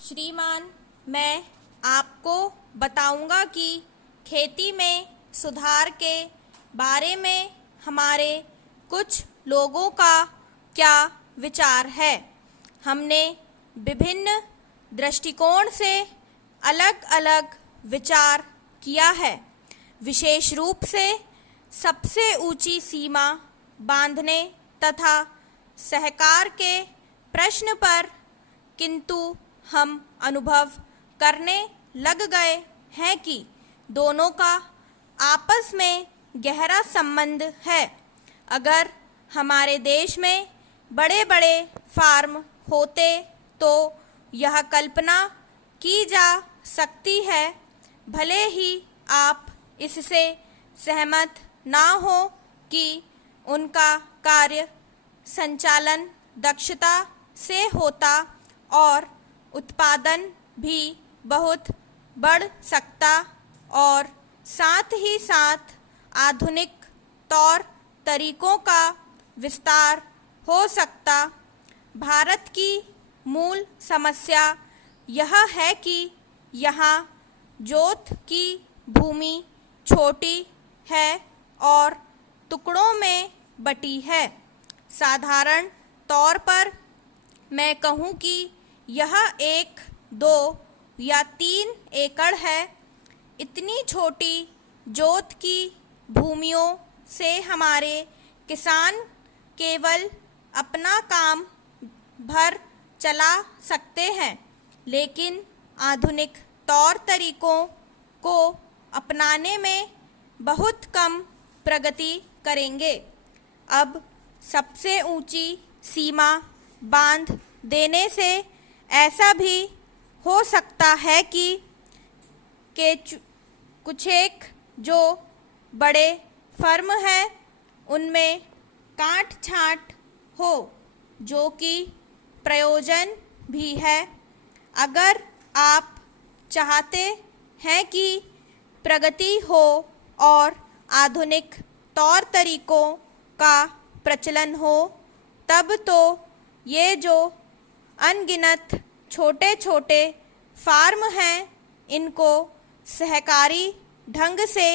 श्रीमान, मैं आपको बताऊंगा कि खेती में सुधार के बारे में हमारे कुछ लोगों का क्या विचार है। हमने विभिन्न दृष्टिकोण से अलग अलग विचार किया है। विशेष रूप से सबसे ऊंची सीमा बांधने तथा सहकार के प्रश्न पर किंतु हम अनुभव करने लग गए हैं कि दोनों का आपस में गहरा संबंध है। अगर हमारे देश में बड़े बड़े फार्म होते तो यह कल्पना की जा सकती है, भले ही आप इससे सहमत ना हो, कि उनका कार्य संचालन दक्षता से होता और उत्पादन भी बहुत बढ़ सकता और साथ ही साथ आधुनिक तौर तरीकों का विस्तार हो सकता। भारत की मूल समस्या यह है कि यहाँ जोत की भूमि छोटी है और टुकड़ों में बटी है। साधारण तौर पर मैं कहूँ कि यह 1, 2 या 3 एकड़ है। इतनी छोटी जोत की भूमियों से हमारे किसान केवल अपना काम भर चला सकते हैं, लेकिन आधुनिक तौर तरीकों को अपनाने में बहुत कम प्रगति करेंगे। अब सबसे ऊंची सीमा बांध देने से ऐसा भी हो सकता है कि कुछ एक जो बड़े फर्म हैं उनमें काट छांट हो, जो कि प्रयोजन भी है। अगर आप चाहते हैं कि प्रगति हो और आधुनिक तौर तरीकों का प्रचलन हो, तब तो ये जो अनगिनत छोटे छोटे फार्म हैं इनको सहकारी ढंग से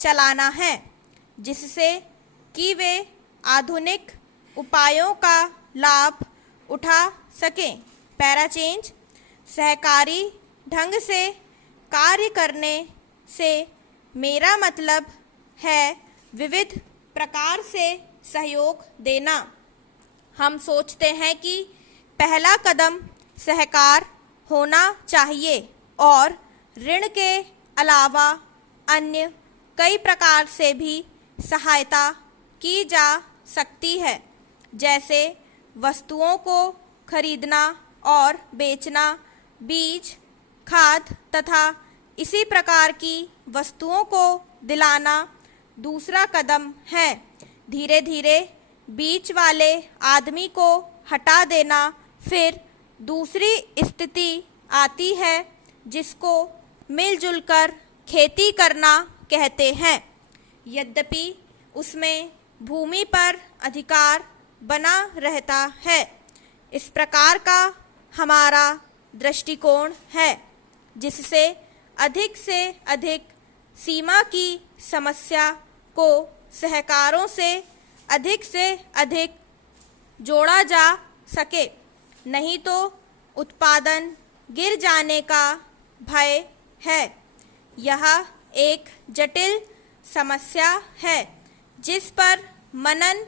चलाना है, जिससे कि वे आधुनिक उपायों का लाभ उठा सकें। Para change. सहकारी ढंग से कार्य करने से मेरा मतलब है विविध प्रकार से सहयोग देना। हम सोचते हैं कि पहला कदम सहकार होना चाहिए और ऋण के अलावा अन्य कई प्रकार से भी सहायता की जा सकती है, जैसे वस्तुओं को खरीदना और बेचना, बीज, खाद तथा इसी प्रकार की वस्तुओं को दिलाना दूसरा कदम है। धीरे धीरे बीच वाले आदमी को हटा देना फिर दूसरी स्थिति आती है, जिसको मिलजुल कर खेती करना कहते हैं। यद्यपि उसमें भूमि पर अधिकार बना रहता है। इस प्रकार का हमारा दृष्टिकोण है, जिससे अधिक से अधिक सीमा की समस्या को सहकारों से अधिक जोड़ा जा सके। नहीं तो उत्पादन गिर जाने का भय है। यह एक जटिल समस्या है जिस पर मनन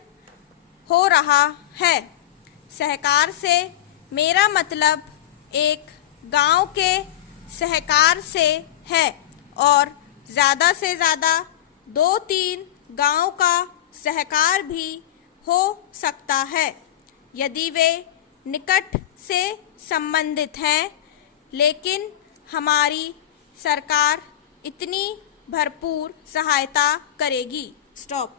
हो रहा है। सहकार से मेरा मतलब एक गांव के सहकार से है और ज़्यादा से ज़्यादा 2-3 गांव का सहकार भी हो सकता है, यदि वे निकट से संबंधित हैं, लेकिन हमारी सरकार इतनी भरपूर सहायता करेगी। स्टॉप।